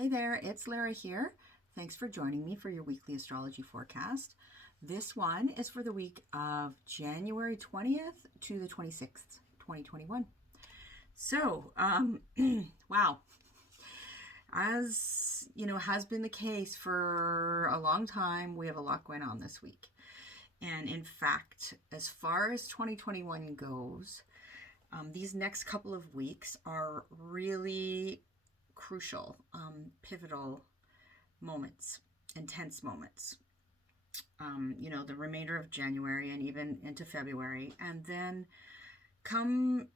Hey there, it's Lara here. Thanks for joining me for your weekly astrology forecast. This one is for the week of January 20th to the 26th, 2021. So, wow. As you know, has been the case for a long time, we have a lot going on this week. And in fact, as far as 2021 goes, these next couple of weeks are really crucial, pivotal moments, intense moments. The remainder of January and even into February, and then come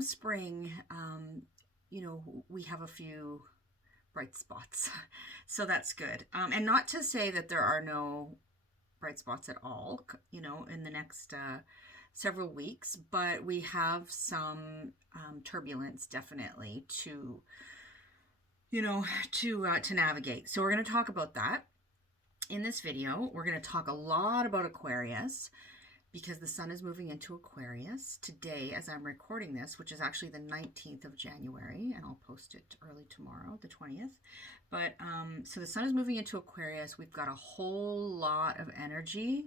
spring, we have a few bright spots, so that's good. And not to say that there are no bright spots at all, in the next several weeks, but we have some turbulence definitely to navigate. So we're going to talk about that in this video. We're going to talk a lot about Aquarius because the sun is moving into Aquarius today as I'm recording this, which is actually the 19th of January, and I'll post it early tomorrow, the 20th. But so the sun is moving into Aquarius. We've got a whole lot of energy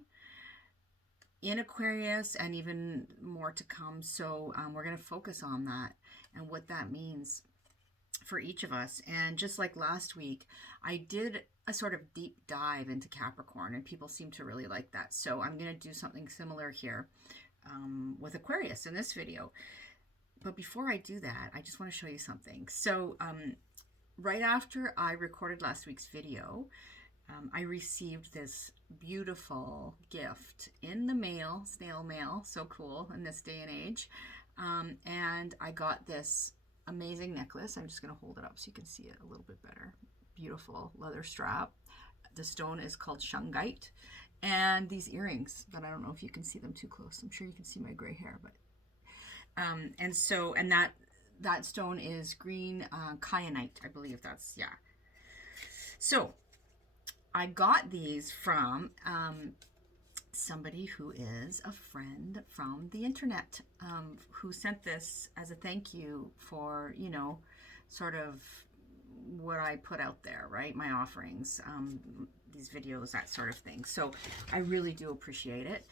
in Aquarius and even more to come. So we're going to focus on that and what that means for each of us. And just like last week, I did a sort of deep dive into Capricorn, and people seem to really like that. So I'm going to do something similar here with Aquarius in this video. But before I do that, I just want to show you something. So right after I recorded last week's video, I received this beautiful gift in the mail, snail mail, so cool in this day and age. And I got this amazing necklace. I'm just going to hold it up so you can see it a little bit better. Beautiful leather strap. The stone is called shungite. And these earrings that I don't know if you can see them too close. I'm sure you can see my gray hair, but and that stone is green kyanite, I believe that's, yeah. So I got these from somebody who is a friend from the internet, who sent this as a thank you for, sort of what I put out there, right? My offerings, these videos, that sort of thing. So I really do appreciate it.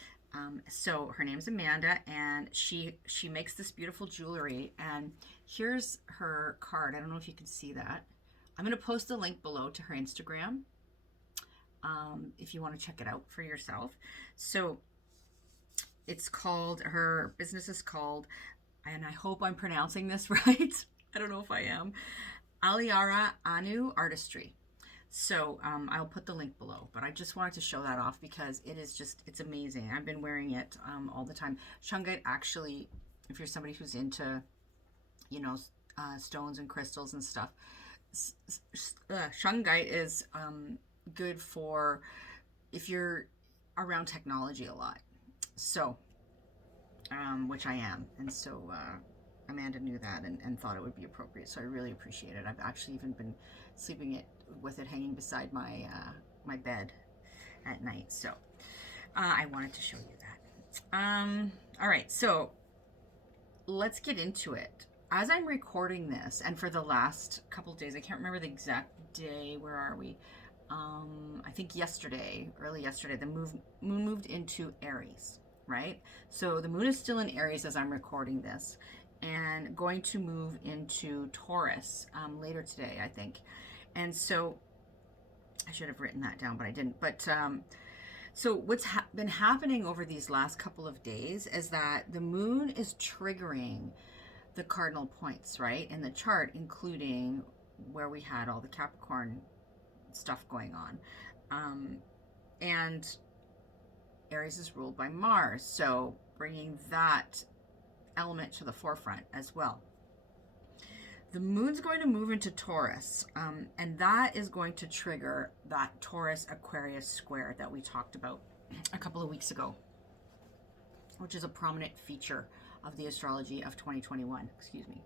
So her name's Amanda, and she makes this beautiful jewelry, and here's her card. I don't know if you can see that. I'm going to post the link below to her Instagram, if you want to check it out for yourself. So it's called, her business is called, and I hope I'm pronouncing this right, I don't know if I am, Aliara Anu Artistry. So I'll put the link below, but I just wanted to show that off because it is just, it's amazing. I've been wearing it all the time. Shungite, actually, if you're somebody who's into, stones and crystals and stuff, shungite is good for if you're around technology a lot. So, which I am. And so Amanda knew that and thought it would be appropriate. So I really appreciate it. I've actually even been sleeping with it hanging beside my my bed at night. So I wanted to show you that. All right, so let's get into it. As I'm recording this, and for the last couple days, I can't remember the exact day, where are we? I think early yesterday, the moon moved into Aries, right? So the moon is still in Aries as I'm recording this, and going to move into Taurus later today, I think. And so I should have written that down, but I didn't. But so what's been happening over these last couple of days is that the moon is triggering the cardinal points, right, in the chart, including where we had all the Capricorn stuff going on. And Aries is ruled by Mars, so bringing that element to the forefront as well. The moon's going to move into Taurus, and that is going to trigger that Taurus Aquarius square that we talked about a couple of weeks ago, which is a prominent feature of the astrology of 2021. Excuse me.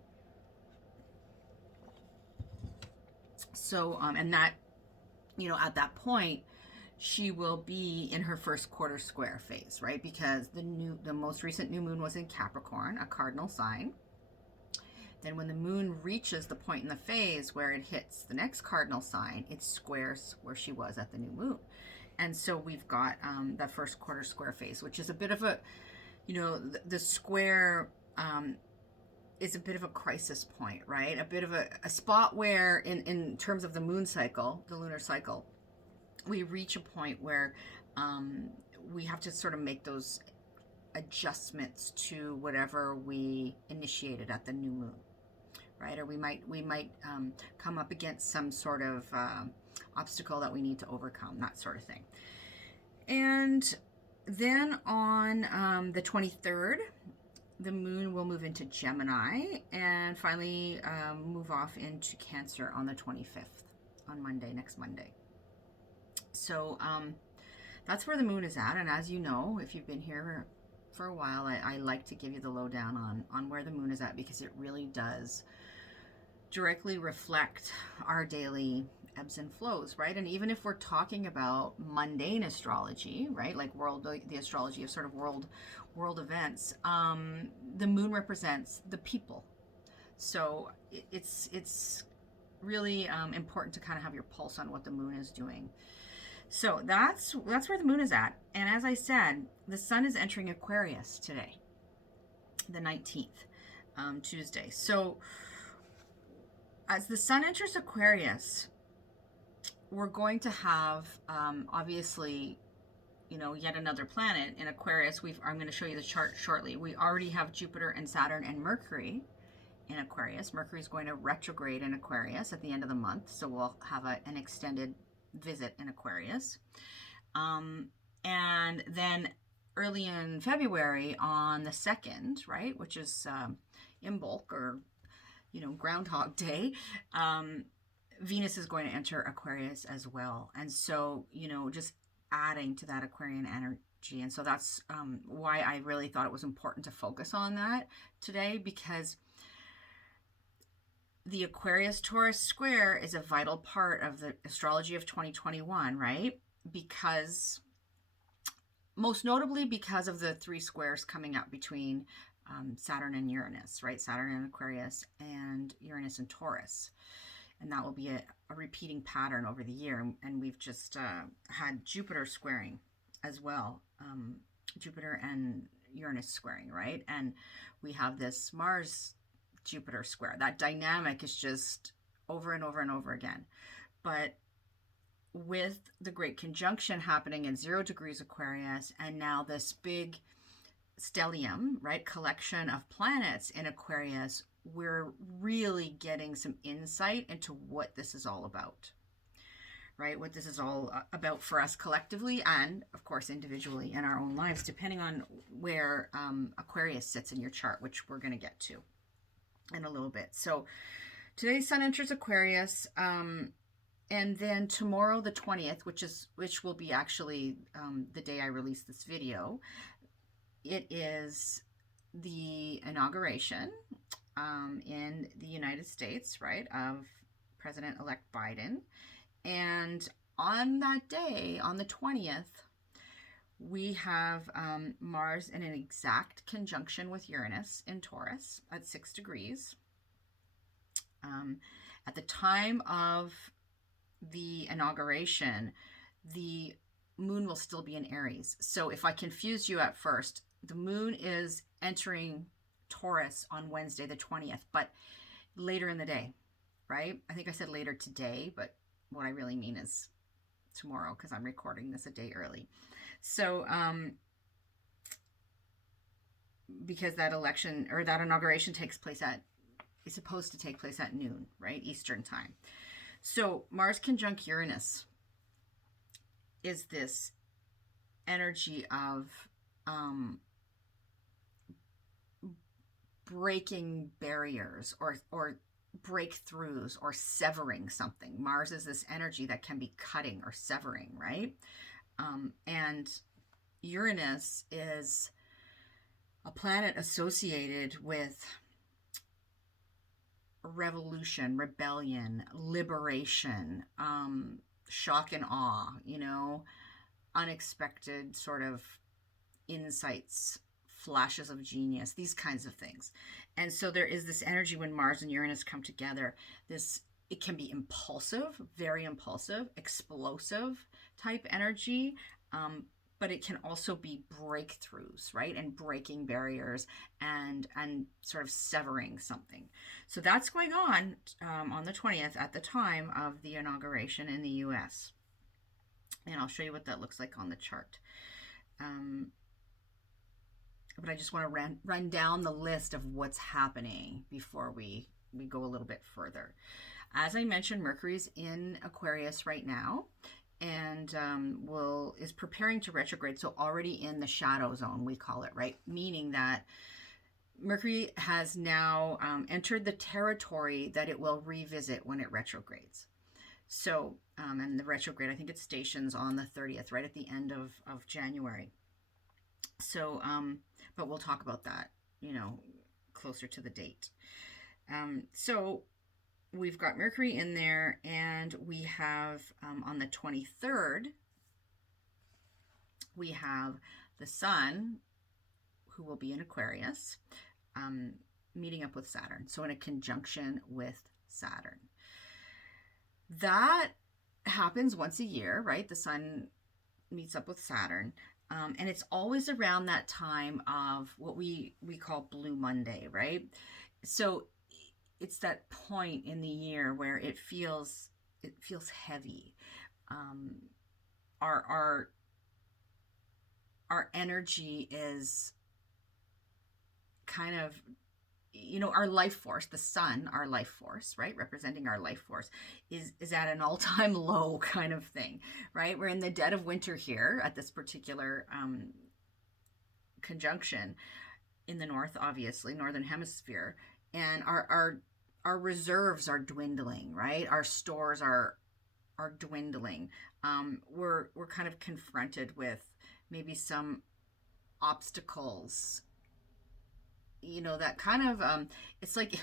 So, and that, at that point, she will be in her first quarter square phase, right? Because the most recent new moon was in Capricorn, a cardinal sign. Then when the moon reaches the point in the phase where it hits the next cardinal sign, it squares where she was at the new moon. And so we've got the first quarter square phase, which is a bit of a, the square is a bit of a crisis point, right? A bit of a spot where in terms of the moon cycle, the lunar cycle, we reach a point where we have to sort of make those adjustments to whatever we initiated at the new moon, right? Or we might come up against some sort of obstacle that we need to overcome, that sort of thing. And then on the 23rd, the moon will move into Gemini and finally move off into Cancer on the 25th, on Monday, next Monday. So that's where the moon is at. And as you know, if you've been here for a while, I like to give you the lowdown on where the moon is at, because it really does directly reflect our daily ebbs and flows, right? And even if we're talking about mundane astrology, right, like the astrology of sort of world events, the moon represents the people. So it's really important to kind of have your pulse on what the moon is doing. So that's where the moon is at. And as I said, the sun is entering Aquarius today, the 19th, Tuesday. So as the sun enters Aquarius, we're going to have, obviously, yet another planet in Aquarius. I'm going to show you the chart shortly. We already have Jupiter and Saturn and Mercury in Aquarius. Mercury is going to retrograde in Aquarius at the end of the month, so we'll have an extended visit in Aquarius. And then early in February on the 2nd, right, which is Imbolc, or Groundhog Day, Venus is going to enter Aquarius as well. And so, just adding to that Aquarian energy. And so that's why I really thought it was important to focus on that today, because the Aquarius-Taurus square is a vital part of the astrology of 2021, right? Because, most notably because of the 3 squares coming up between Saturn and Uranus, right? Saturn in Aquarius and Uranus in Taurus. And that will be a repeating pattern over the year. And we've just had Jupiter squaring as well. Jupiter and Uranus squaring, right? And we have this Mars-Jupiter square. That dynamic is just over and over and over again. But with the great conjunction happening in 0 degrees Aquarius, and now this big stellium, right, collection of planets in Aquarius, we're really getting some insight into what this is all about, right? What this is all about for us collectively, and of course individually in our own lives, depending on where Aquarius sits in your chart, which we're going to get to in a little bit. So today Sun enters Aquarius, and then tomorrow, the 20th, which will be actually the day I release this video, it is the inauguration in the United States, right, of President-elect Biden. And on that day, on the 20th, we have Mars in an exact conjunction with Uranus in Taurus at 6 degrees. At the time of the inauguration, the moon will still be in Aries. So if I confused you at first, the moon is entering Taurus on Wednesday, the 20th, but later in the day, right? I think I said later today, but what I really mean is tomorrow, because I'm recording this a day early. So, because that election or that inauguration is supposed to take place at noon, right? Eastern time. So Mars conjunct Uranus is this energy of breaking barriers or breakthroughs or severing something. Mars is this energy that can be cutting or severing, right? And Uranus is a planet associated with revolution, rebellion, liberation, shock and awe, unexpected sort of insights flashes of genius, these kinds of things. And so there is this energy when Mars and Uranus come together. It can be impulsive, very impulsive, explosive type energy, but it can also be breakthroughs, right? And breaking barriers and sort of severing something. So that's going on the 20th at the time of the inauguration in the US. And I'll show you what that looks like on the chart. But I just want to run down the list of what's happening before we go a little bit further. As I mentioned, Mercury's in Aquarius right now, and is preparing to retrograde, so already in the shadow zone, we call it, right? Meaning that Mercury has now entered the territory that it will revisit when it retrogrades. So, and the retrograde, I think it stations on the 30th, right at the end of January. So, but we'll talk about that, closer to the date. So we've got Mercury in there, and we have on the 23rd, we have the Sun, who will be in Aquarius, meeting up with Saturn. So in a conjunction with Saturn. That happens once a year, right? The Sun meets up with Saturn. And it's always around that time of what we call Blue Monday, right? So it's that point in the year where it feels heavy. Our energy is kind of, our life force, the Sun, our life force, right? Representing our life force is at an all-time low kind of thing, right? We're in the dead of winter here at this particular conjunction in the north, obviously, northern hemisphere. And our reserves are dwindling, right? Our stores are dwindling. We're kind of confronted with maybe some obstacles, that kind of it's like,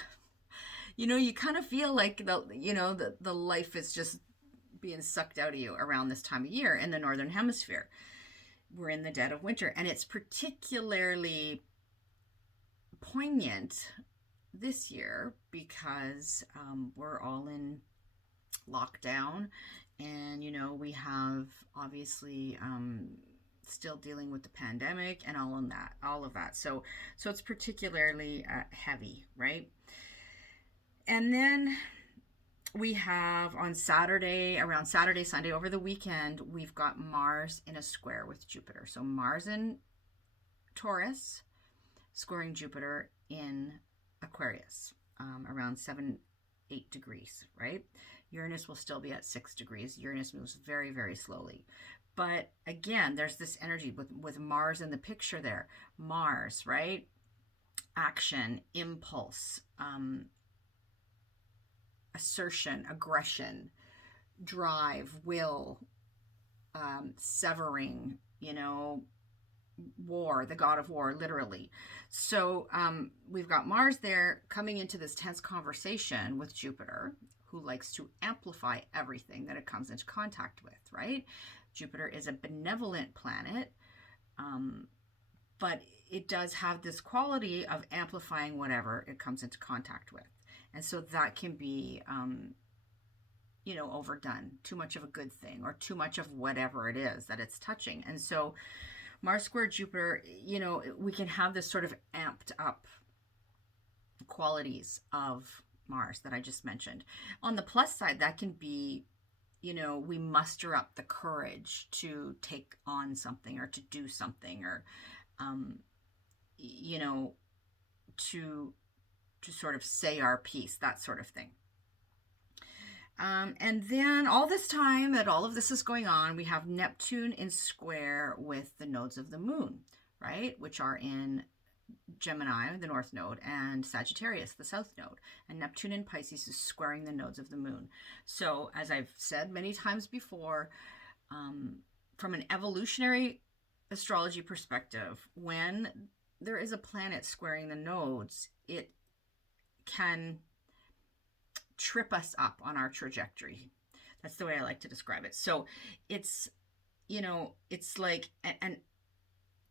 you kind of feel like the life is just being sucked out of you around this time of year in the northern hemisphere. We're in the dead of winter, and it's particularly poignant this year because we're all in lockdown, and we have obviously still dealing with the pandemic and all of that. So it's particularly heavy, right? And then we have on Saturday, around Saturday, Sunday, over the weekend, we've got Mars in a square with Jupiter. So Mars in Taurus, squaring Jupiter in Aquarius, around 7-8 degrees, right? Uranus will still be at 6 degrees. Uranus moves very, very slowly. But again, there's this energy with Mars in the picture there. Mars, right? Action, impulse, assertion, aggression, drive, will, severing, war, the god of war, literally. So we've got Mars there coming into this tense conversation with Jupiter, who likes to amplify everything that it comes into contact with, right? Jupiter is a benevolent planet, but it does have this quality of amplifying whatever it comes into contact with. And so that can be, overdone, too much of a good thing, or too much of whatever it is that it's touching. And so Mars square Jupiter, we can have this sort of amped up qualities of Mars that I just mentioned. On the plus side, that can be, we muster up the courage to take on something or to do something, or, to sort of say our piece, that sort of thing. And then all this time that all of this is going on, we have Neptune in square with the nodes of the moon, right? Which are in Gemini, the north node, and Sagittarius, the south node. And Neptune in Pisces is squaring the nodes of the moon. So as I've said many times before, from an evolutionary astrology perspective, when there is a planet squaring the nodes, it can trip us up on our trajectory. That's the way I like to describe it. So it's, it's like, and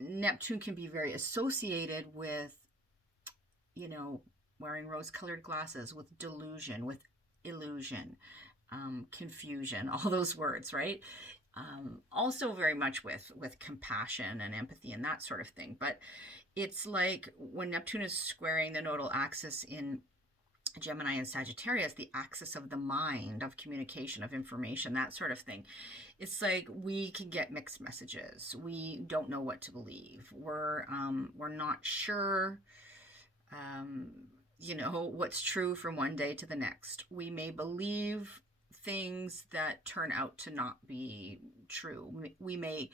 Neptune can be very associated with, you know, wearing rose-colored glasses, with delusion, with illusion, confusion, all those words, right? Also very much with compassion and empathy and that sort of thing. But it's like when Neptune is squaring the nodal axis in Gemini and Sagittarius, the axis of the mind, of communication, of information, that sort of thing. It's like we can get mixed messages. We don't know what to believe. We're not sure, you know, what's true from one day to the next. We may believe things that turn out to not be true. We may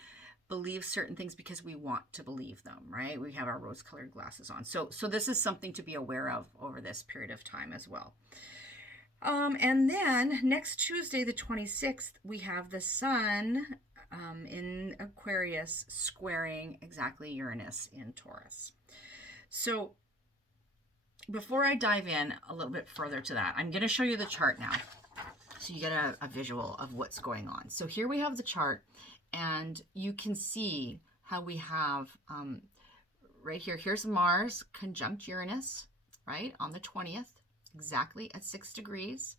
believe certain things because we want to believe them, right? We have our rose-colored glasses on. So this is something to be aware of over this period of time as well. And then next Tuesday, the 26th, we have the Sun in Aquarius squaring exactly Uranus in Taurus. So before I dive in a little bit further to that, I'm going to show you the chart now, so you get a visual of what's going on. So here we have the chart, and you can see how we have right here, here's Mars conjunct Uranus, right, on the 20th, exactly at 6 degrees.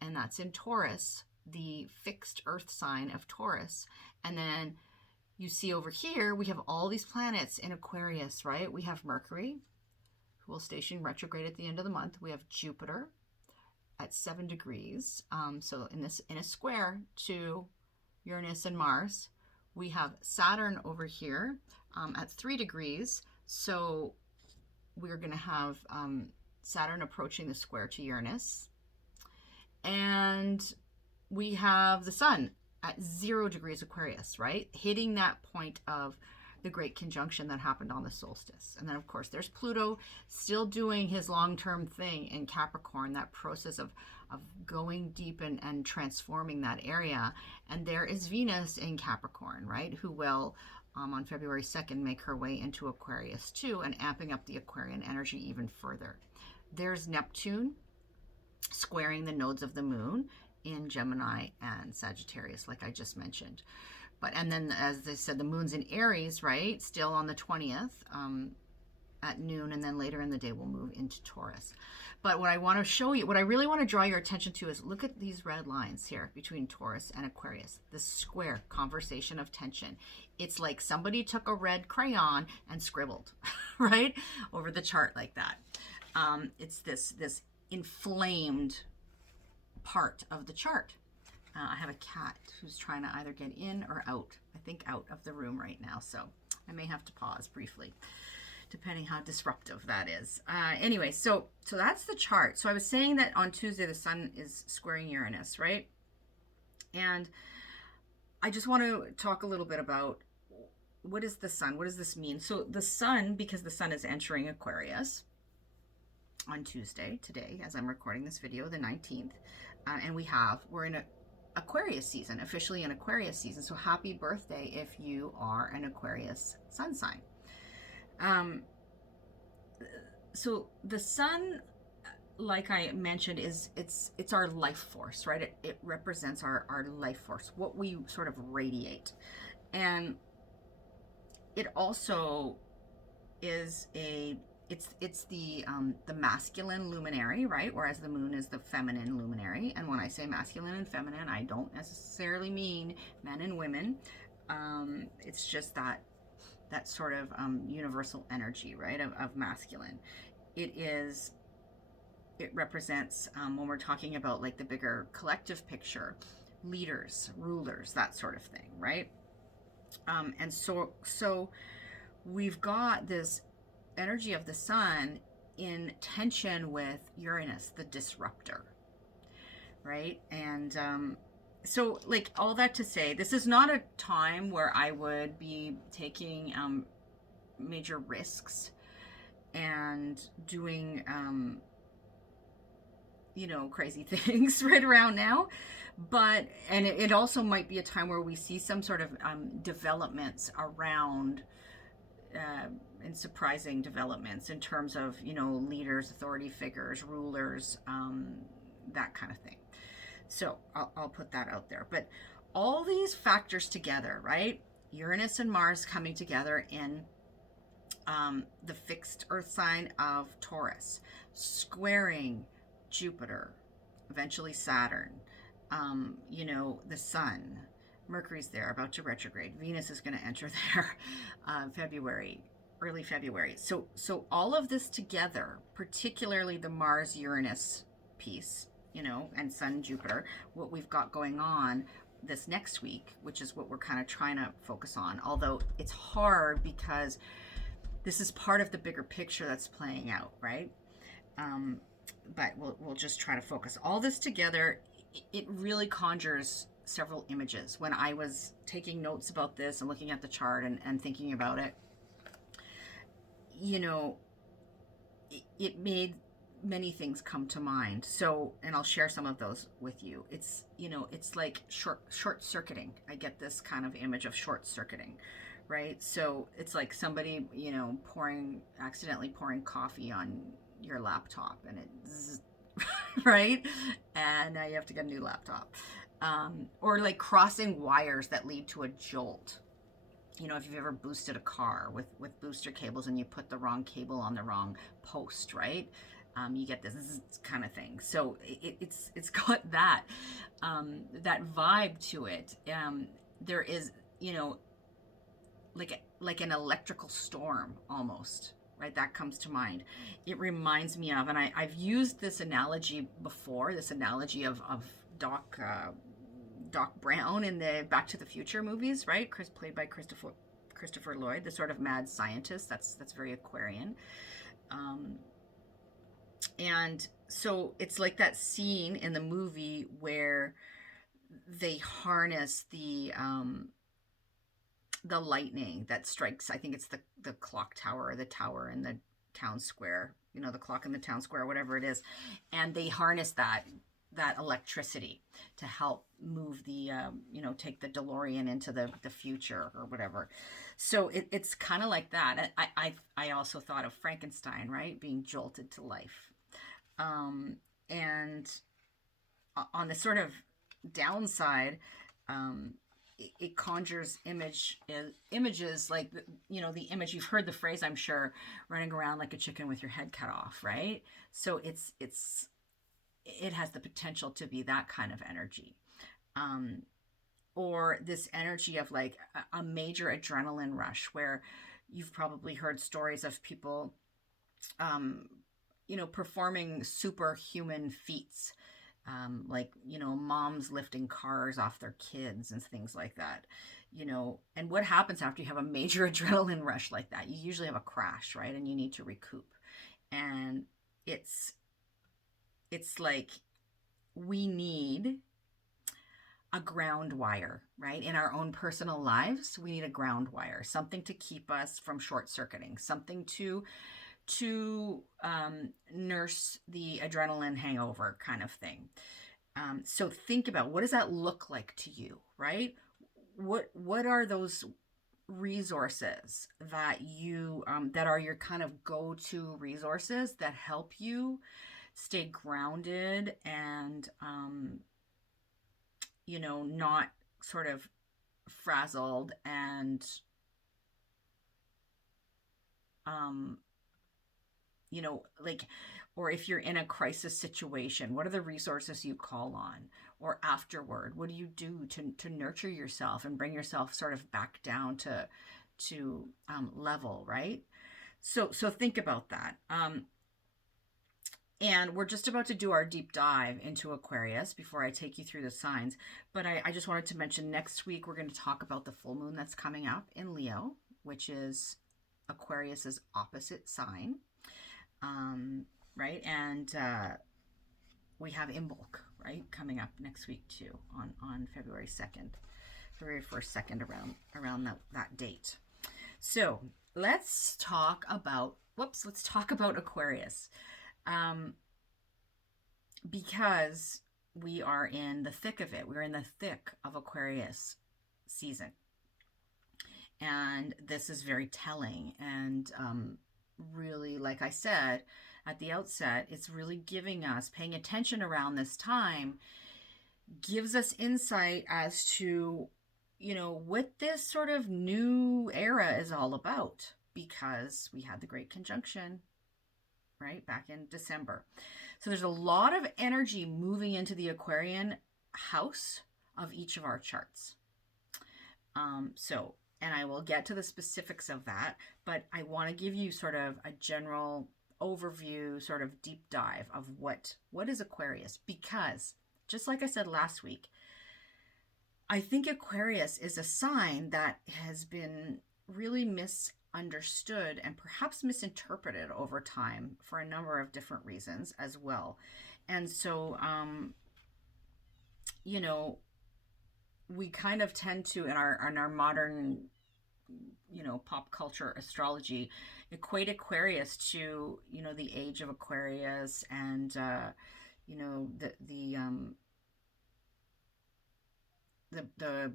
And that's in Taurus, the fixed Earth sign of Taurus. And then you see over here, we have all these planets in Aquarius, right? We have Mercury, who will station retrograde at the end of the month. We have Jupiter at 7 degrees. So in a square to Uranus and Mars. We have Saturn over here at 3 degrees. So we're going to have Saturn approaching the square to Uranus. And we have the Sun at 0 degrees Aquarius, right? Hitting that point of the great conjunction that happened on the solstice. And then, of course, there's Pluto still doing his long-term thing in Capricorn, that process of going deep and transforming that area. And there is Venus in Capricorn, right, who will, on February 2nd, make her way into Aquarius too, and amping up the Aquarian energy even further. There's Neptune squaring the nodes of the moon in Gemini and Sagittarius, like I just mentioned. And then, as I said, the moon's in Aries, right? Still on the 20th at noon, and then later in the day we'll move into Taurus. But what I want to show you, what I really want to draw your attention to is look at these red lines here between Taurus and Aquarius. This square conversation of tension. It's like somebody took a red crayon and scribbled, right, over the chart like that. It's this inflamed part of the chart. I have a cat who's trying to either get in or out. I think out of the room right now, so I may have to pause briefly, depending how disruptive that is. Anyway, so that's the chart. So I was saying that on Tuesday the Sun is squaring Uranus, right? And I just want to talk a little bit about what is the Sun? What does this mean? So the Sun, because the Sun is entering Aquarius on Tuesday, today, as I'm recording this video, the 19th, and we're in Aquarius season, officially an Aquarius season. So happy birthday if you are an Aquarius sun sign. So the Sun, like I mentioned, it's our life force, right? It represents our life force, what we sort of radiate. And it also is it's the masculine luminary, right? Whereas the moon is the feminine luminary. And when I say masculine and feminine, I don't necessarily mean men and women. It's just that sort of universal energy, right, of masculine. It represents, when we're talking about like the bigger collective picture, leaders, rulers, that sort of thing, right? And so we've got this energy of the Sun in tension with Uranus, the disruptor, right? And so, like, all that to say, this is not a time where I would be taking major risks and doing crazy things right around now. But it also might be a time where we see some sort of developments around and surprising developments in terms of leaders, authority figures, rulers, that kind of thing. So I'll put that out there. But all these factors together, right, Uranus and Mars coming together in the fixed earth sign of Taurus, squaring Jupiter, eventually Saturn, the sun. Mercury's there, about to retrograde. Venus is going to enter there February, early February. So all of this together, particularly the Mars Uranus piece, and Sun Jupiter, what we've got going on this next week, which is what we're kind of trying to focus on. Although it's hard because this is part of the bigger picture that's playing out, right? But we'll just try to focus all this together. It really conjures several images. When I was taking notes about this and looking at the chart and thinking about it, it made many things come to mind. So, and I'll share some of those with you. It's like short circuiting. I get this kind of image of short circuiting, right? So it's like somebody, accidentally pouring coffee on your laptop, and it's right, and now you have to get a new laptop. Or like crossing wires that lead to a jolt. If you've ever boosted a car with booster cables and you put the wrong cable on the wrong post, right? You get this kind of thing. So it's got that vibe to it. There is, like an electrical storm almost, right? That comes to mind. It reminds me of, and I've used this analogy before, this analogy of Doc Brown in the Back to the Future movies, right? Played by Christopher Lloyd, the sort of mad scientist. That's very Aquarian. And so it's like that scene in the movie where they harness the lightning that strikes, I think it's the clock tower, or the tower in the town square, the clock in the town square, whatever it is. And they harness that electricity to help move the, take the DeLorean into the future or whatever. So it's kind of like that. I also thought of Frankenstein, right? Being jolted to life. And on the sort of downside, it conjures images like, the image, you've heard the phrase, I'm sure, running around like a chicken with your head cut off, right? So it has the potential to be that kind of energy. Or this energy of like a major adrenaline rush, where you've probably heard stories of people, performing superhuman feats, like, moms lifting cars off their kids and things like that, and what happens after you have a major adrenaline rush like that? You usually have a crash, right? And you need to recoup. And it's like we need a ground wire, right? In our own personal lives, we need a ground wire, something to keep us from short circuiting, something to nurse the adrenaline hangover kind of thing. So think about, what does that look like to you, right? What are those resources that you that are your kind of go-to resources that help you stay grounded and not sort of frazzled and like, or if you're in a crisis situation, what are the resources you call on? Or afterward, what do you do to nurture yourself and bring yourself sort of back down to level, right? So think about that. And we're just about to do our deep dive into Aquarius before I take you through the signs. But I just wanted to mention, next week we're going to talk about the full moon that's coming up in Leo, which is Aquarius's opposite sign. Right? And we have Imbolc, right, coming up next week too, on February 2nd, February 1st, 2nd, around that date. So let's talk about Aquarius. Because we are in the thick of it. We're in the thick of Aquarius season. And this is very telling. And really, like I said at the outset, it's really giving us, paying attention around this time, gives us insight as to what this sort of new era is all about, because we had the Great Conjunction, right, back in December. So there's a lot of energy moving into the Aquarian house of each of our charts. And I will get to the specifics of that, but I want to give you sort of a general overview, sort of deep dive of what is Aquarius, because just like I said last week, I think Aquarius is a sign that has been really misunderstood and perhaps misinterpreted over time for a number of different reasons as well. And so, we kind of tend to, in our modern, pop culture astrology, equate Aquarius to, the age of Aquarius and, the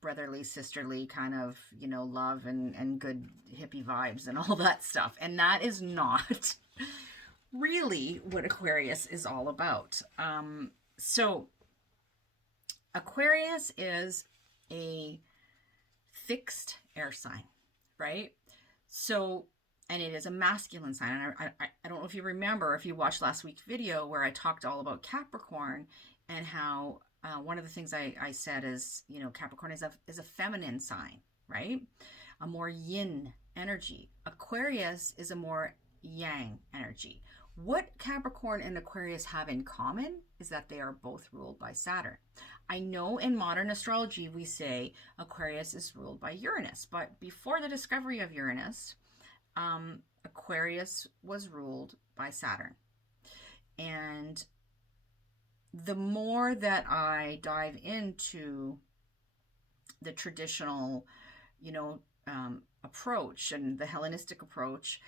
brotherly, sisterly kind of, love and good hippie vibes and all that stuff. And that is not really what Aquarius is all about. So Aquarius is a fixed air sign, right? So, and it is a masculine sign. And I don't know if you remember, if you watched last week's video where I talked all about Capricorn and how one of the things I said is, Capricorn is a feminine sign, right? A more yin energy. Aquarius is a more yang energy. What Capricorn and Aquarius have in common is that they are both ruled by Saturn. I know in modern astrology we say Aquarius is ruled by Uranus, but before the discovery of Uranus, Aquarius was ruled by Saturn. And the more that I dive into the traditional, approach and the Hellenistic approach,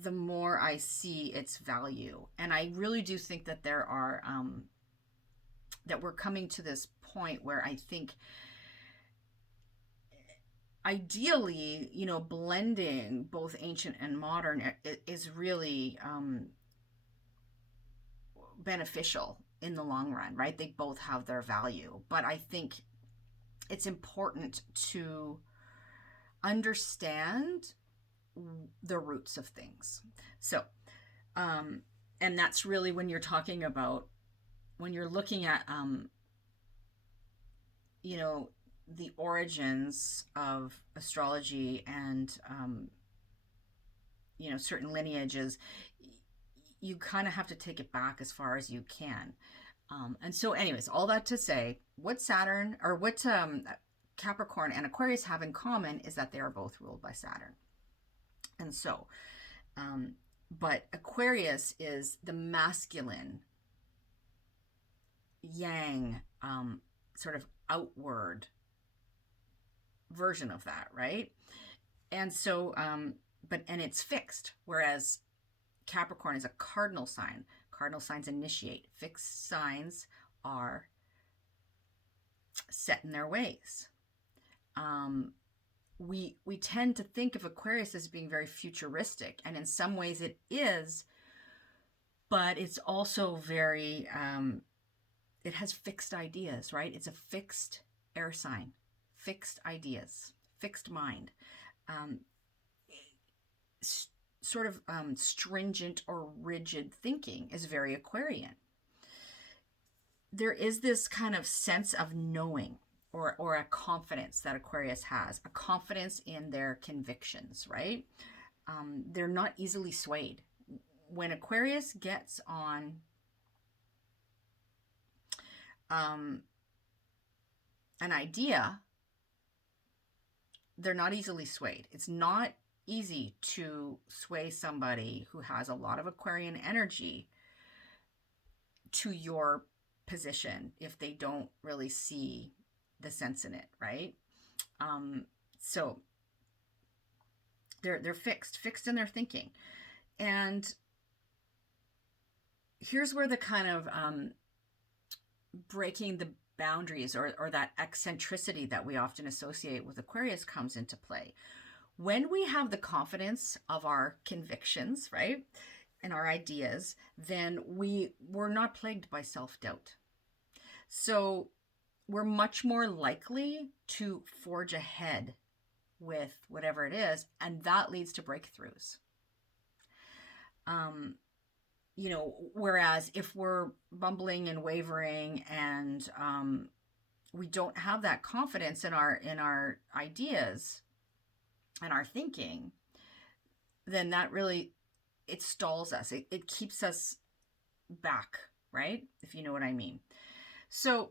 the more I see its value. And I really do think that there are, that we're coming to this point where I think ideally, blending both ancient and modern is really beneficial in the long run, right? They both have their value. But I think it's important to understand the roots of things. So, and that's really when you're talking about, when you're looking at, the origins of astrology and, certain lineages, you kind of have to take it back as far as you can. And so anyways, all that to say, what Saturn or what Capricorn and Aquarius have in common is that they are both ruled by Saturn. And so, but Aquarius is the masculine, yang, sort of outward version of that, right? And so, and it's fixed, whereas Capricorn is a cardinal sign. Cardinal signs initiate. Fixed signs are set in their ways. We tend to think of Aquarius as being very futuristic, and in some ways it is, but it's also very, it has fixed ideas, right? It's a fixed air sign, fixed ideas, fixed mind. Sort of stringent or rigid thinking is very Aquarian. There is this kind of sense of knowing or a confidence that Aquarius has, a confidence in their convictions, right? They're not easily swayed. When Aquarius gets on an idea, they're not easily swayed. It's not easy to sway somebody who has a lot of Aquarian energy to your position if they don't really see the sense in it, right? So they're fixed in their thinking. And here's where the kind of breaking the boundaries or that eccentricity that we often associate with Aquarius comes into play. When we have the confidence of our convictions, right, and our ideas, then we're not plagued by self-doubt. So we're much more likely to forge ahead with whatever it is, and that leads to breakthroughs. Whereas if we're bumbling and wavering and we don't have that confidence in our ideas and our thinking, then that really, it stalls us. It keeps us back, right? If you know what I mean. So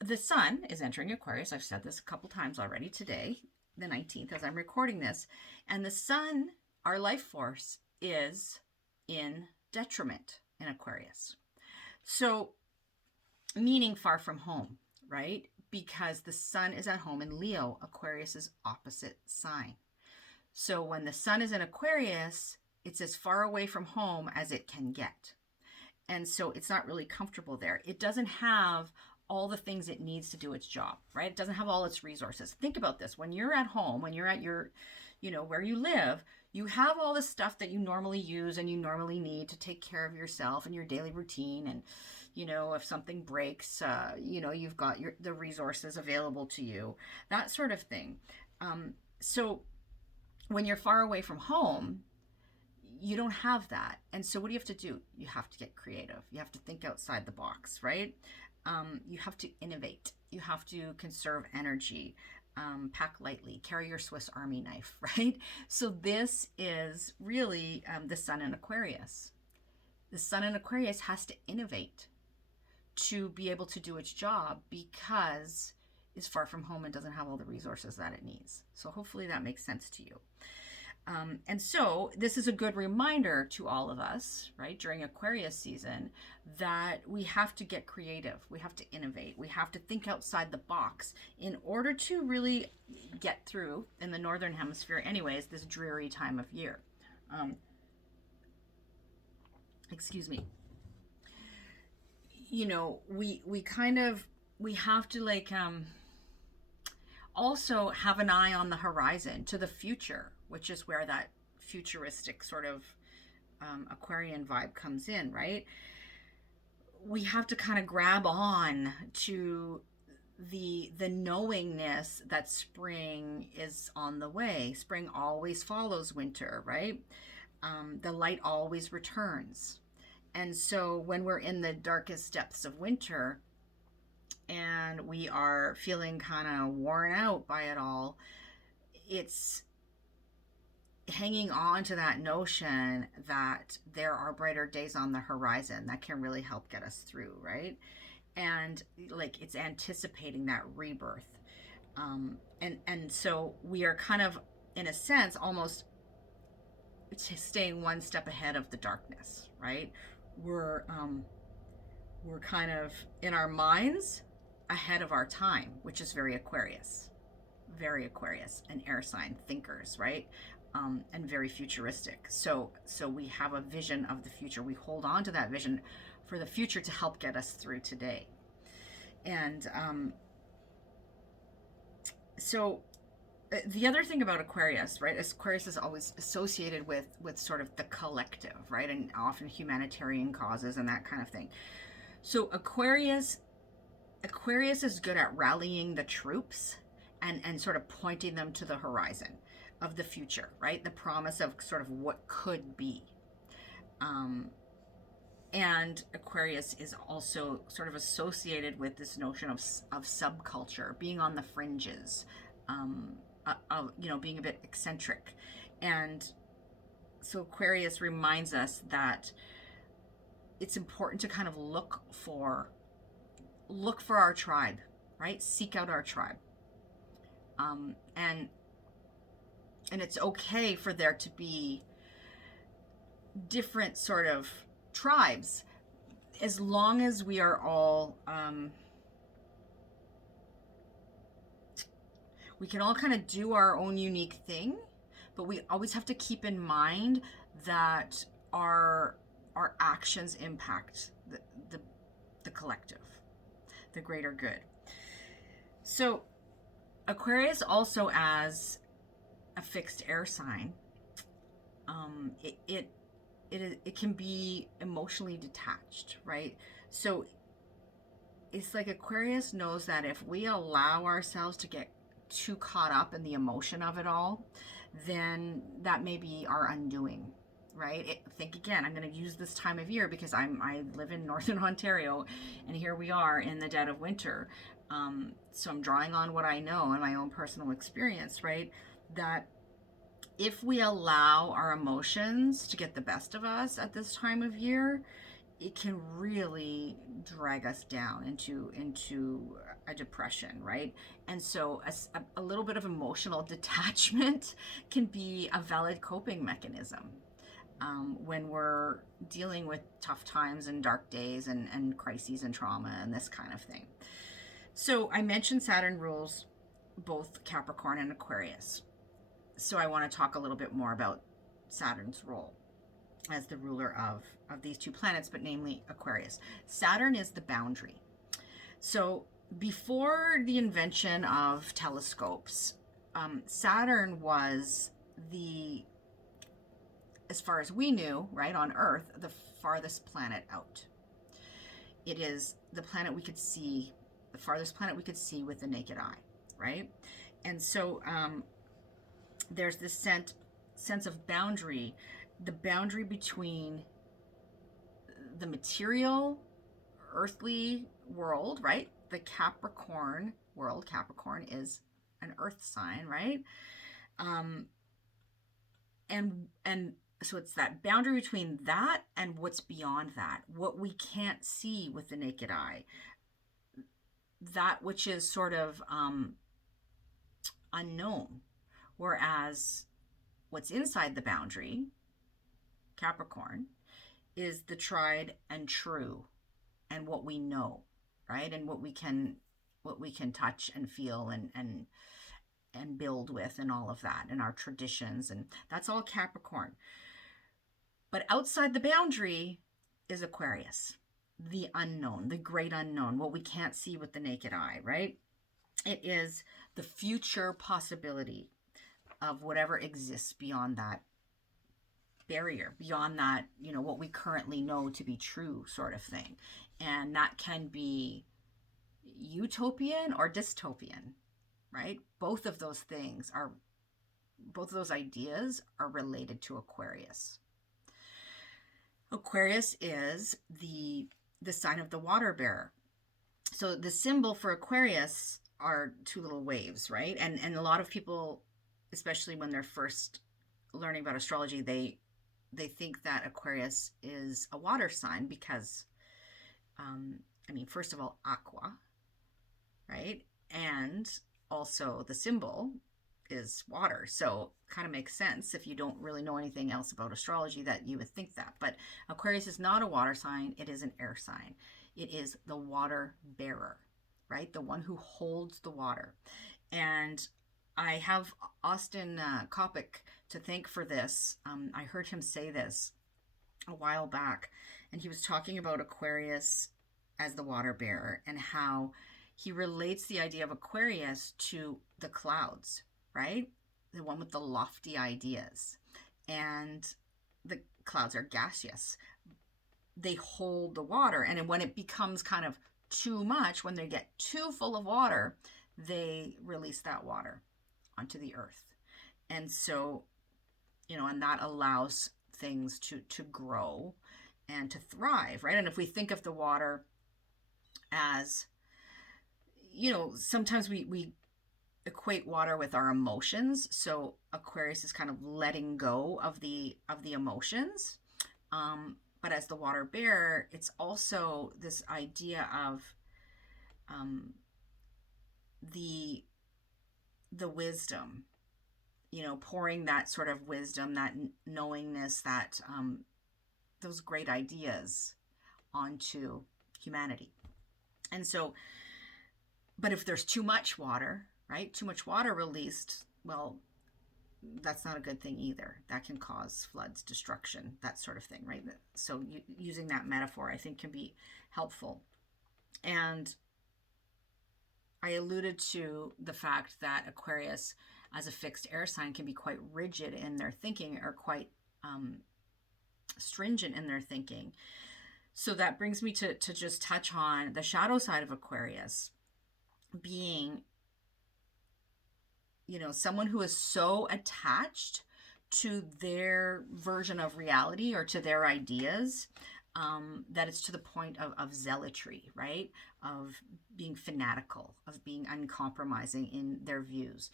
the sun is entering Aquarius. I've said this a couple times already today, the 19th, as I'm recording this. And the sun, our life force, is in detriment in Aquarius. So, meaning far from home, right? Because the sun is at home in Leo, Aquarius's opposite sign. So when the sun is in Aquarius, it's as far away from home as it can get. And so it's not really comfortable there. It doesn't have all the things it needs to do its job, right? It doesn't have all its resources. Think about this. When you're at home, when you're at your, where you live, you have all the stuff that you normally use and you normally need to take care of yourself and your daily routine. And, if something breaks, you've got the resources available to you, that sort of thing. So when you're far away from home, you don't have that. And so what do you have to do? You have to get creative. You have to think outside the box, right? You have to innovate. You have to conserve energy, pack lightly, carry your Swiss Army knife, right? So this is really the sun in Aquarius. The sun in Aquarius has to innovate to be able to do its job because it's far from home and doesn't have all the resources that it needs. So hopefully that makes sense to you. And so this is a good reminder to all of us, right, during Aquarius season, that we have to get creative. We have to innovate. We have to think outside the box in order to really get through, in the Northern Hemisphere anyways, this dreary time of year. Excuse me. We have to also have an eye on the horizon to the future, which is where that futuristic sort of Aquarian vibe comes in, right? We have to kind of grab on to the knowingness that spring is on the way. Spring always follows winter, right? The light always returns. And so when we're in the darkest depths of winter and we are feeling kind of worn out by it all, it's hanging on to that notion that there are brighter days on the horizon that can really help get us through, right? And it's anticipating that rebirth. And so we are kind of, in a sense, almost staying one step ahead of the darkness, right? We're kind of, in our minds, ahead of our time, which is very Aquarius, an air sign, thinkers, right? And very futuristic. So we have a vision of the future. We hold on to that vision for the future to help get us through today. And so the other thing about Aquarius, right? Aquarius is always associated with sort of the collective, right? And often humanitarian causes and that kind of thing. So Aquarius is good at rallying the troops and sort of pointing them to the horizon of the future, right? The promise of sort of what could be. And Aquarius is also sort of associated with this notion of subculture, being on the fringes, being a bit eccentric. And so Aquarius reminds us that it's important to kind of look for our tribe, right? Seek out our tribe. And it's okay for there to be different sort of tribes, as long as we are all, we can all kind of do our own unique thing, but we always have to keep in mind that our actions impact the collective, the greater good. So Aquarius also, as a fixed air sign, it can be emotionally detached, right? So it's like Aquarius knows that if we allow ourselves to get too caught up in the emotion of it all, then that may be our undoing, right? Think again, I'm going to use this time of year because I live in Northern Ontario, and here we are in the dead of winter. So I'm drawing on what I know and my own personal experience, right? That if we allow our emotions to get the best of us at this time of year, it can really drag us down into a depression, right? And so a little bit of emotional detachment can be a valid coping mechanism when we're dealing with tough times and dark days and crises and trauma and this kind of thing. So I mentioned Saturn rules both Capricorn and Aquarius. So I want to talk a little bit more about Saturn's role as the ruler of these two planets, but namely Aquarius. Saturn is the boundary. So before the invention of telescopes, Saturn was the, as far as we knew, right, on Earth, the farthest planet out. It is the planet we could see, the farthest planet we could see with the naked eye, right? And so there's this sense of boundary, the boundary between the material, earthly world, right? The Capricorn world. Capricorn is an earth sign, right? And so it's that boundary between that and what's beyond that, what we can't see with the naked eye, that which is sort of unknown. Whereas what's inside the boundary, Capricorn, is the tried and true and what we know, right? And what we can touch and feel and build with and all of that, and our traditions, and that's all Capricorn. But outside the boundary is Aquarius, the unknown, the great unknown, what we can't see with the naked eye, right? It is the future possibility of whatever exists beyond that barrier, beyond that, what we currently know to be true, sort of thing. And that can be utopian or dystopian, right? Both of those ideas are related to Aquarius. Aquarius is the sign of the water bearer. So the symbol for Aquarius are two little waves, right? And a lot of people, especially when they're first learning about astrology, they think that Aquarius is a water sign because, first of all, aqua, right? And also the symbol is water. So kind of makes sense if you don't really know anything else about astrology that you would think that. But Aquarius is not a water sign. It is an air sign. It is the water bearer, right? The one who holds the water. And I have Austin Coppock to thank for this. I heard him say this a while back, and he was talking about Aquarius as the water bearer and how he relates the idea of Aquarius to the clouds, right? The one with the lofty ideas. And the clouds are gaseous. They hold the water, and when it becomes kind of too much, when they get too full of water, they release that water onto the earth. And so, and that allows things to grow and to thrive, right? And if we think of the water as, sometimes we equate water with our emotions. So Aquarius is kind of letting go of the emotions. But as the water bearer, it's also this idea of the wisdom, pouring that sort of wisdom, that knowingness, that those great ideas onto humanity. And so, but if there's too much water, right? Too much water released, well, that's not a good thing either. That can cause floods, destruction, that sort of thing, right? So using that metaphor, I think, can be helpful. And I alluded to the fact that Aquarius, as a fixed air sign, can be quite rigid in their thinking, or quite stringent in their thinking. So that brings me to just touch on the shadow side of Aquarius being, someone who is so attached to their version of reality or to their ideas, that it's to the point of zealotry, right? Of being fanatical, of being uncompromising in their views.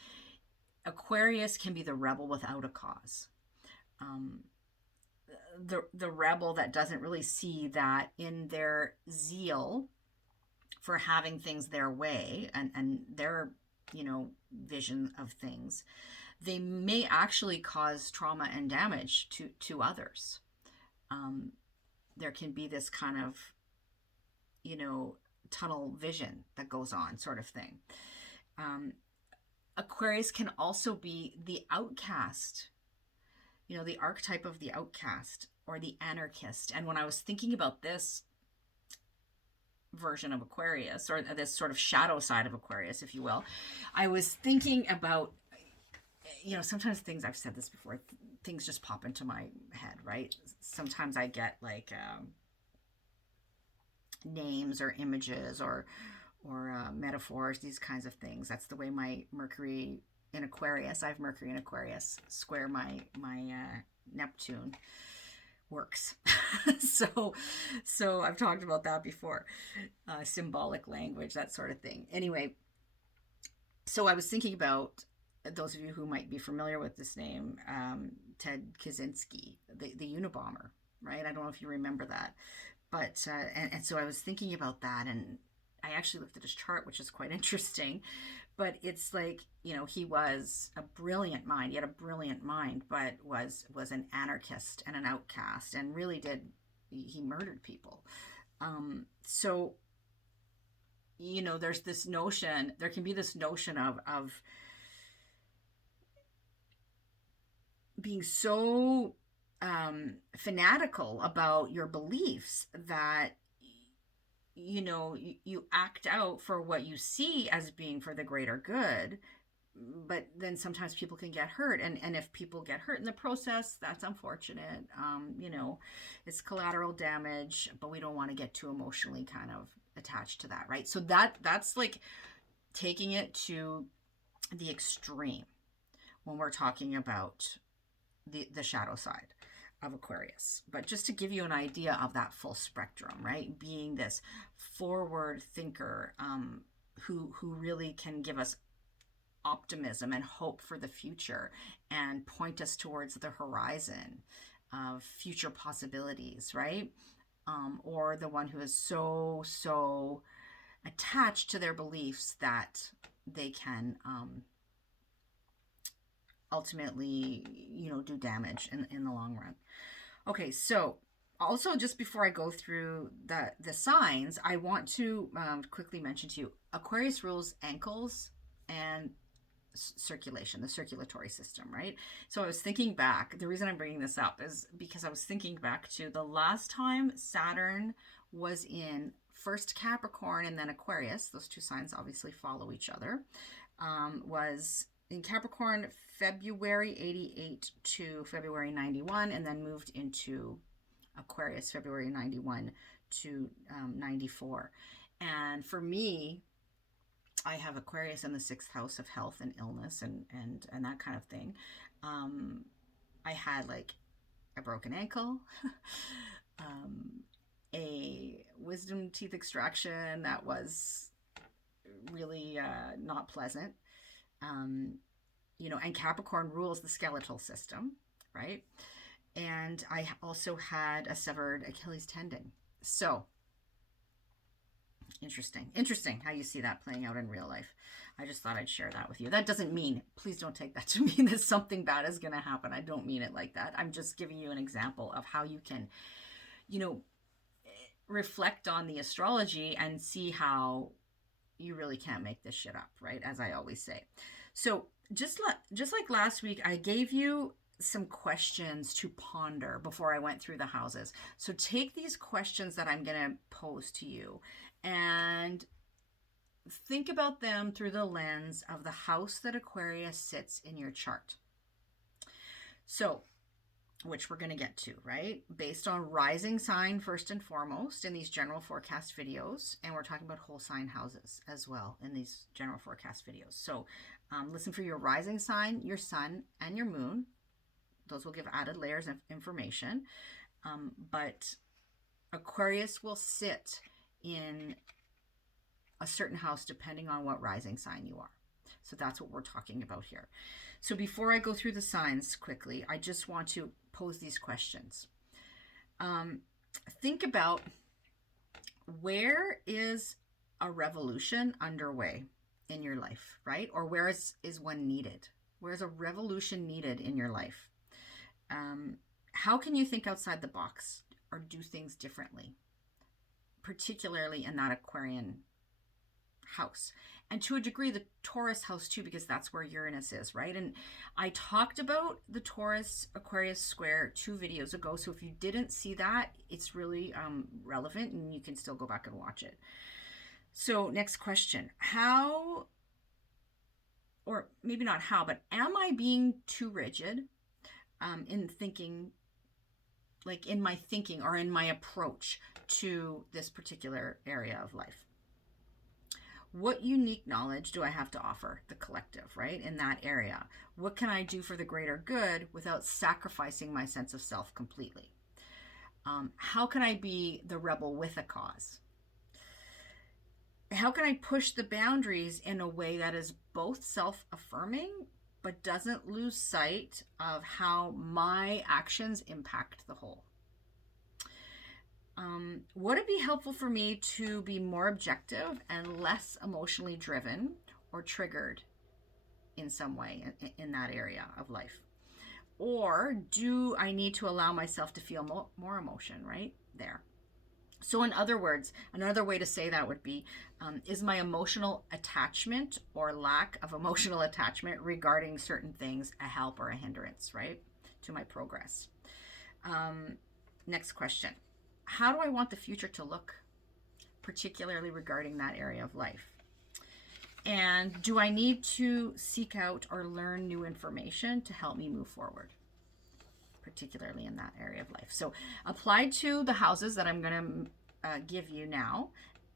Aquarius can be the rebel without a cause. The rebel that doesn't really see that in their zeal for having things their way and their vision of things, they may actually cause trauma and damage to others. There can be this kind of tunnel vision that goes on, sort of thing. Aquarius can also be the outcast, the archetype of the outcast or the anarchist. And when I was thinking about this version of Aquarius, or this sort of shadow side of Aquarius, if you will, I was thinking about, sometimes things, I've said this before, things just pop into my head, right? Sometimes I get like names or images or metaphors, these kinds of things. That's the way my Mercury in Aquarius, I have Mercury in Aquarius, square my Neptune works. so I've talked about that before. Symbolic language, that sort of thing. Anyway, so I was thinking about those of you who might be familiar with this name, Ted Kaczynski, the Unabomber, right? I don't know if you remember that, but and so I was thinking about that, and I actually looked at his chart, which is quite interesting. But it's like, he was a brilliant mind. He had a brilliant mind, but was an anarchist and an outcast, and really he murdered people. So, there's this notion, there can be this notion of being so fanatical about your beliefs that you act out for what you see as being for the greater good, but then sometimes people can get hurt, and if people get hurt in the process, that's unfortunate. It's collateral damage, but we don't want to get too emotionally kind of attached to that, right? So that's like taking it to the extreme when we're talking about the shadow side of Aquarius. But just to give you an idea of that full spectrum, right? Being this forward thinker, who really can give us optimism and hope for the future and point us towards the horizon of future possibilities, right? Or the one who is so attached to their beliefs that they can ultimately, do damage in the long run. Okay, so also, just before I go through the signs, I want to quickly mention to you, Aquarius rules ankles and circulation, the circulatory system, right? So I was thinking back, the reason I'm bringing this up is because I was thinking back to the last time Saturn was in first Capricorn and then Aquarius, those two signs obviously follow each other, was in Capricorn, February 88 to February 91, and then moved into Aquarius, February 91 to 94. And for me, I have Aquarius in the 6th house of health and illness and that kind of thing. I had like a broken ankle, a wisdom teeth extraction that was really not pleasant. And Capricorn rules the skeletal system, right? And I also had a severed Achilles tendon. So, interesting how you see that playing out in real life. I just thought I'd share that with you. That doesn't mean, please don't take that to mean that something bad is going to happen. I don't mean it like that. I'm just giving you an example of how you can, reflect on the astrology and see how you really can't make this shit up, right? As I always say. So just like last week, I gave you some questions to ponder before I went through the houses. So take these questions that I'm going to pose to you and think about them through the lens of the house that Aquarius sits in your chart. So which we're going to get to, right? Based on rising sign first and foremost in these general forecast videos. And we're talking about whole sign houses as well in these general forecast videos. So listen for your rising sign, your sun, and your moon. Those will give added layers of information. But Aquarius will sit in a certain house depending on what rising sign you are. So that's what we're talking about here. So before I go through the signs quickly, I just want to pose these questions. Think about, where is a revolution underway in your life, right? Or where is one needed? Where's a revolution needed in your life? How can you think outside the box or do things differently, particularly in that Aquarian house? And to a degree, the Taurus house too, because that's where Uranus is, right? And I talked about the Taurus Aquarius square 2 videos ago. So if you didn't see that, it's really relevant and you can still go back and watch it. So next question, how, or maybe not how, but am I being too rigid in thinking, like in my thinking or in my approach to this particular area of life? What unique knowledge do I have to offer the collective, right, in that area? What can I do for the greater good without sacrificing my sense of self completely? How can I be the rebel with a cause? How can I push the boundaries in a way that is both self-affirming but doesn't lose sight of how my actions impact the whole? Would it be helpful for me to be more objective and less emotionally driven or triggered in some way in that area of life? Or do I need to allow myself to feel more emotion right there? So in other words, another way to say that would be, is my emotional attachment or lack of emotional attachment regarding certain things a help or a hindrance, right, to my progress? Next question. How do I want the future to look, particularly regarding that area of life? And do I need to seek out or learn new information to help me move forward, particularly in that area of life? So apply to the houses that I'm going to give you now,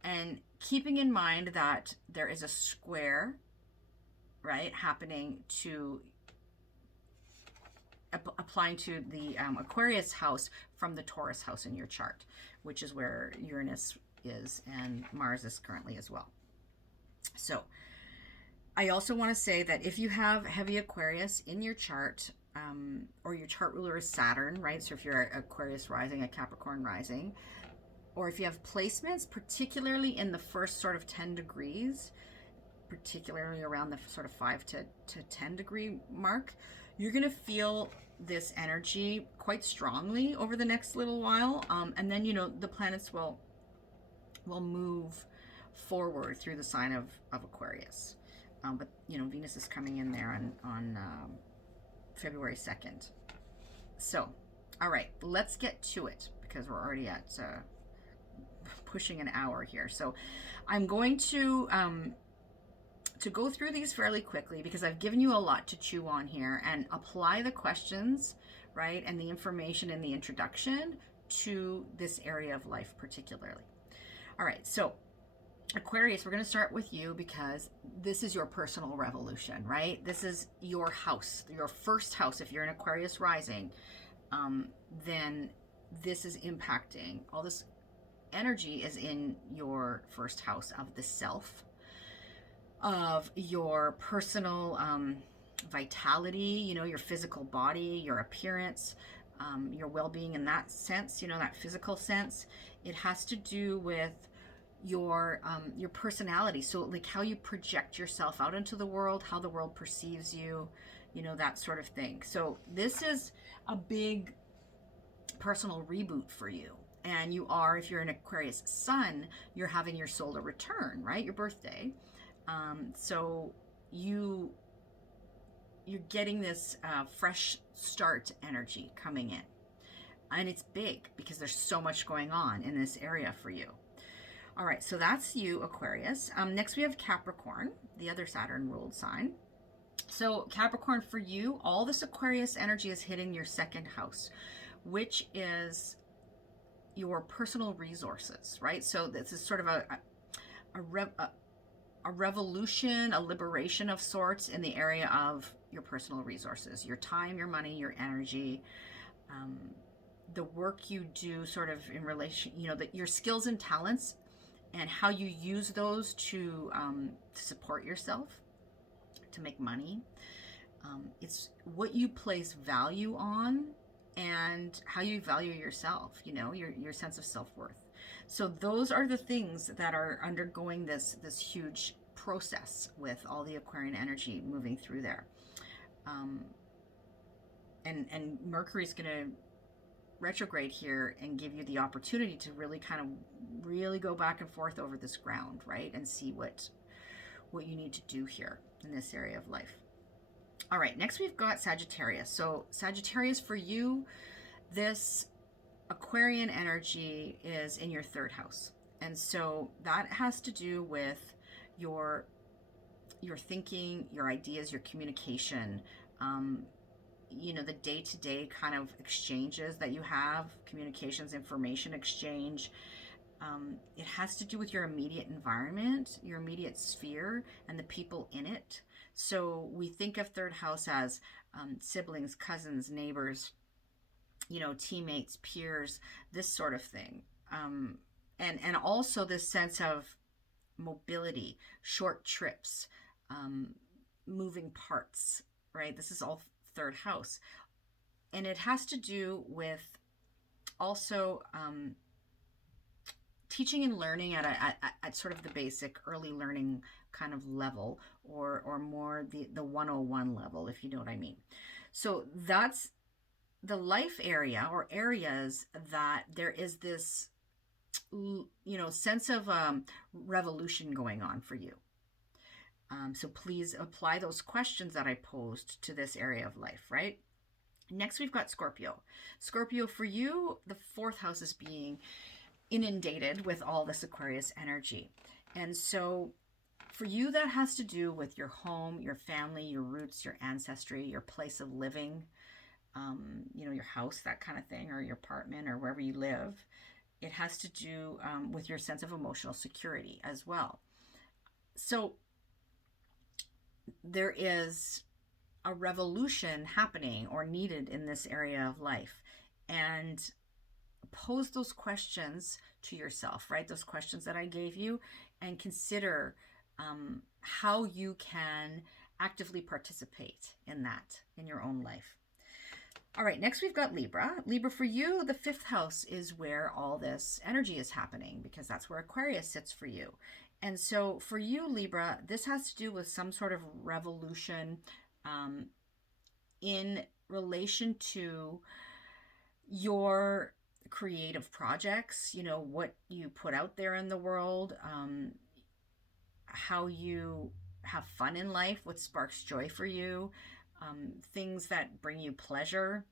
and keeping in mind that there is a square, right, happening to applying to the Aquarius house from the Taurus house in your chart, which is where Uranus is and Mars is currently as well. So I also want to say that if you have heavy Aquarius in your chart, or your chart ruler is Saturn, right? So if you're Aquarius rising, a Capricorn rising, or if you have placements, particularly in the first sort of 10 degrees, particularly around the sort of 5 to 10 degree mark, you're going to feel this energy quite strongly over the next little while. And then, you know, the planets will move forward through the sign of Aquarius. But, you know, Venus is coming in there on February 2nd. So, all right, let's get to it because we're already at pushing an hour here. So I'm going to go through these fairly quickly because I've given you a lot to chew on here, and apply the questions, right, and the information in the introduction to this area of life particularly. All right, so Aquarius, we're going to start with you because this is your personal revolution, right? This is your house, your first house. If you're an Aquarius rising, then this is impacting. All this energy is in your first house of the self, of your personal vitality, you know, your physical body, your appearance, your well-being in that sense, you know, that physical sense. It has to do with your personality. So like how you project yourself out into the world, how the world perceives you, you know, that sort of thing. So this is a big personal reboot for you. And you are, if you're an Aquarius sun, you're having your solar return, right? Your birthday. So you're getting this fresh start energy coming in. And it's big because there's so much going on in this area for you. All right, so that's you, Aquarius. Next we have Capricorn, the other Saturn ruled sign. So Capricorn, for you, all this Aquarius energy is hitting your second house, which is your personal resources, right? So this is sort of a revolution, a liberation of sorts in the area of your personal resources, your time, your money, your energy, um, the work you do sort of in relation, your skills and talents and how you use those to support yourself, to make money. It's what you place value on and how you value yourself, your sense of self-worth. So those are the things that are undergoing this huge process with all the Aquarian energy moving through there. And Mercury's going to retrograde here and give you the opportunity to really kind of really go back and forth over this ground, right? And see what you need to do here in this area of life. All right, next we've got Sagittarius. So Sagittarius, for you, this Aquarian energy is in your third house. And so that has to do with your thinking, your ideas, your communication, the day-to-day kind of exchanges that you have, communications, information exchange. It has to do with your immediate environment, your immediate sphere, and the people in it. So we think of third house as siblings, cousins, neighbors, teammates, peers, this sort of thing. And also this sense of mobility, short trips, moving parts, right? This is all third house. And it has to do with also teaching and learning at sort of the basic early learning kind of level, or more the 101 level, if you know what I mean. So that's the life area or areas that there is this sense of revolution going on for you. So please apply those questions that I posed to this area of life, right? Next, we've got Scorpio. Scorpio, for you, the fourth house is being inundated with all this Aquarius energy. And so for you, that has to do with your home, your family, your roots, your ancestry, your place of living, your house, that kind of thing, or your apartment, or wherever you live. It has to do with your sense of emotional security as well. So there is a revolution happening or needed in this area of life. And pose those questions to yourself, right? Those questions that I gave you, and consider how you can actively participate in that in your own life. All right, next we've got Libra. Libra, for you, the fifth house is where all this energy is happening, because that's where Aquarius sits for you. And so for you, Libra, this has to do with some sort of revolution in relation to your creative projects, what you put out there in the world, how you have fun in life, what sparks joy for you, things that bring you pleasure.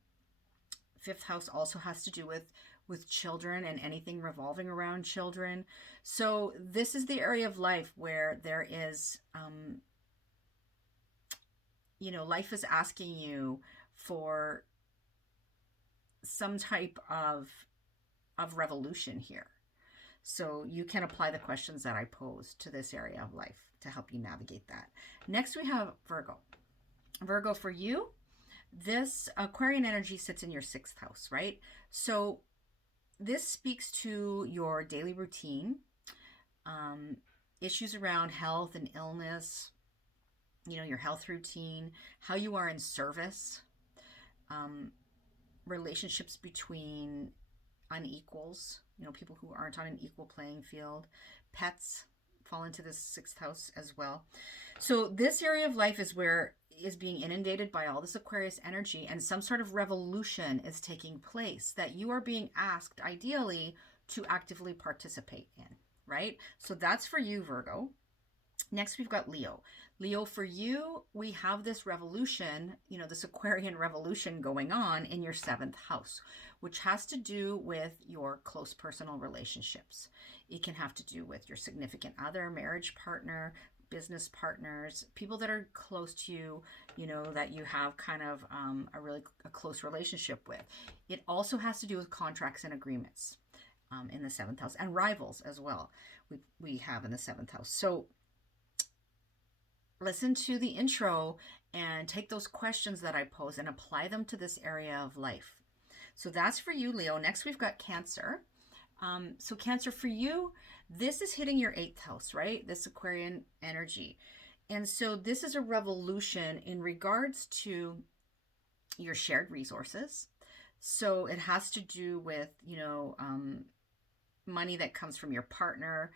Fifth house also has to do with children and anything revolving around children. So this is the area of life where there is, life is asking you for some type of revolution here. So you can apply the questions that I posed to this area of life to help you navigate that. Next, we have Virgo. Virgo, for you, this Aquarian energy sits in your sixth house, right? So this speaks to your daily routine, issues around health and illness, your health routine, how you are in service, relationships between unequals, people who aren't on an equal playing field. Pets fall into this sixth house as well. So this area of life is where is being inundated by all this Aquarius energy, and some sort of revolution is taking place that you are being asked, ideally, to actively participate in, right? So that's for you, Virgo. Next, we've got Leo. Leo, for you, we have this revolution, this Aquarian revolution going on in your seventh house, which has to do with your close personal relationships. It can have to do with your significant other, marriage partner, business partners, people that are close to you, you know, that you have kind of a close relationship with. It also has to do with contracts and agreements in the seventh house, and rivals as well. We have in the seventh house. So listen to the intro and take those questions that I pose and apply them to this area of life. So that's for you, Leo. Next, we've got Cancer. So Cancer, for you, this is hitting your 8th house, right? This Aquarian energy. And so this is a revolution in regards to your shared resources. So it has to do with, you know, money that comes from your partner.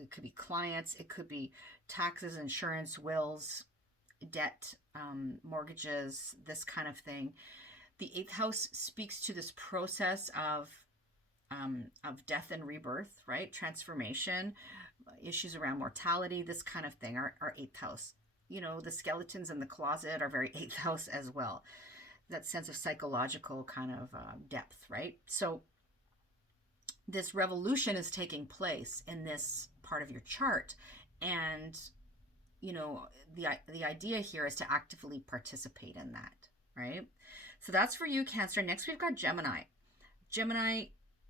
It could be clients. It could be taxes, insurance, wills, debt, mortgages, this kind of thing. The 8th house speaks to this process of death and rebirth, right? Transformation, issues around mortality, this kind of thing. Our 8th house. You know, the skeletons in the closet are very 8th house as well. That sense of psychological kind of depth, right? So this revolution is taking place in this part of your chart, and you know, the idea here is to actively participate in that, right? So that's for you, Cancer. Next, we've got Gemini. Gemini,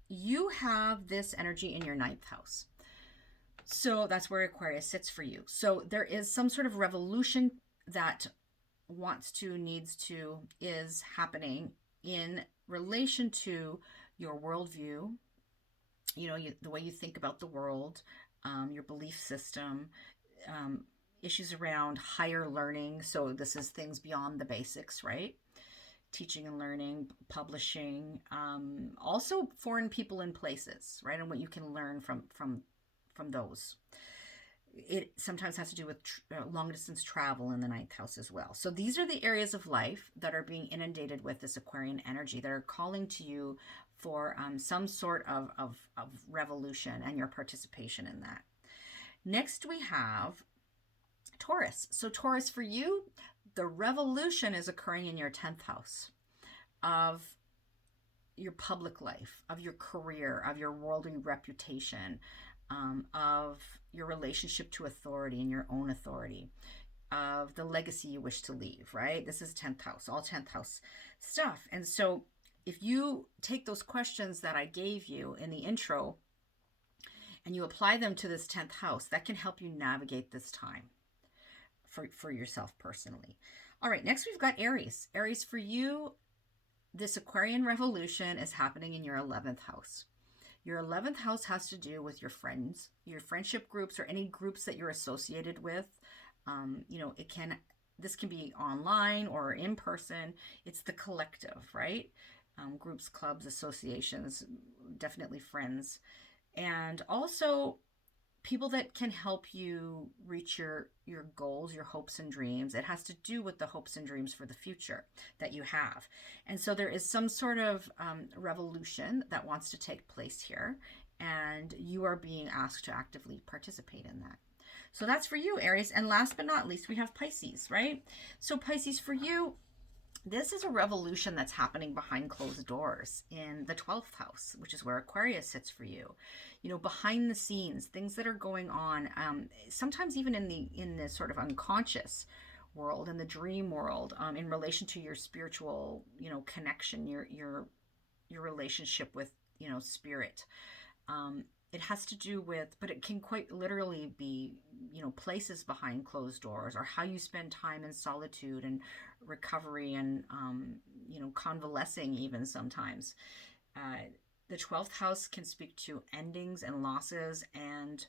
you have this energy in your 9th house. So that's where Aquarius sits for you. So there is some sort of revolution that needs to, is happening in relation to your worldview, you know, the way you think about the world, your belief system, issues around higher learning. So this is things beyond the basics, right? Teaching and learning, publishing, also foreign people and places, right? And what you can learn from those. It sometimes has to do with long distance travel in the 9th house as well. So these are the areas of life that are being inundated with this Aquarian energy that are calling to you for some sort of revolution and your participation in that. Next, we have Taurus. So Taurus, for you, the revolution is occurring in your 10th house of your public life, of your career, of your worldly reputation, of your relationship to authority and your own authority, of the legacy you wish to leave, right? This is 10th house, all 10th house stuff. And so if you take those questions that I gave you in the intro and you apply them to this 10th house, that can help you navigate this time for yourself personally. All right, next we've got Aries. Aries, for you, this Aquarian revolution is happening in your 11th house. Your 11th house has to do with your friends, your friendship groups, or any groups that you're associated with. You know, this can be online or in person. It's the collective, right? Groups, clubs, associations, definitely friends. And also people that can help you reach your goals, your hopes and dreams. It has to do with the hopes and dreams for the future that you have. And so there is some sort of revolution that wants to take place here, and you are being asked to actively participate in that. So that's for you, Aries. And last but not least, we have Pisces, right? So Pisces, for you, this is a revolution that's happening behind closed doors in the 12th house, which is where Aquarius sits for you. You know, behind the scenes, things that are going on, sometimes even in the sort of unconscious world, in the dream world, in relation to your spiritual, you know, connection, your relationship with, you know, spirit. It has to do with, but it can quite literally be, you know, places behind closed doors, or how you spend time in solitude and recovery and, you know, convalescing even sometimes. The 12th house can speak to endings and losses, and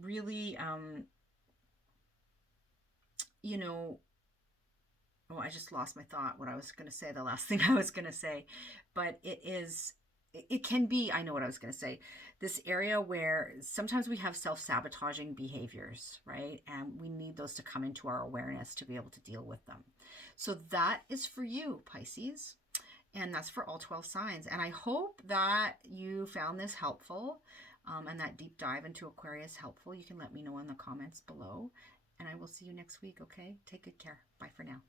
really, you know, oh, I just lost my thought, what I was going to say, the last thing I was going to say, but it can be, I know what I was going to say, this area where sometimes we have self-sabotaging behaviors, right? And we need those to come into our awareness to be able to deal with them. So that is for you, Pisces. And that's for all 12 signs. And I hope that you found this helpful, and that deep dive into Aquarius helpful. You can let me know in the comments below. And I will see you next week, okay? Take good care. Bye for now.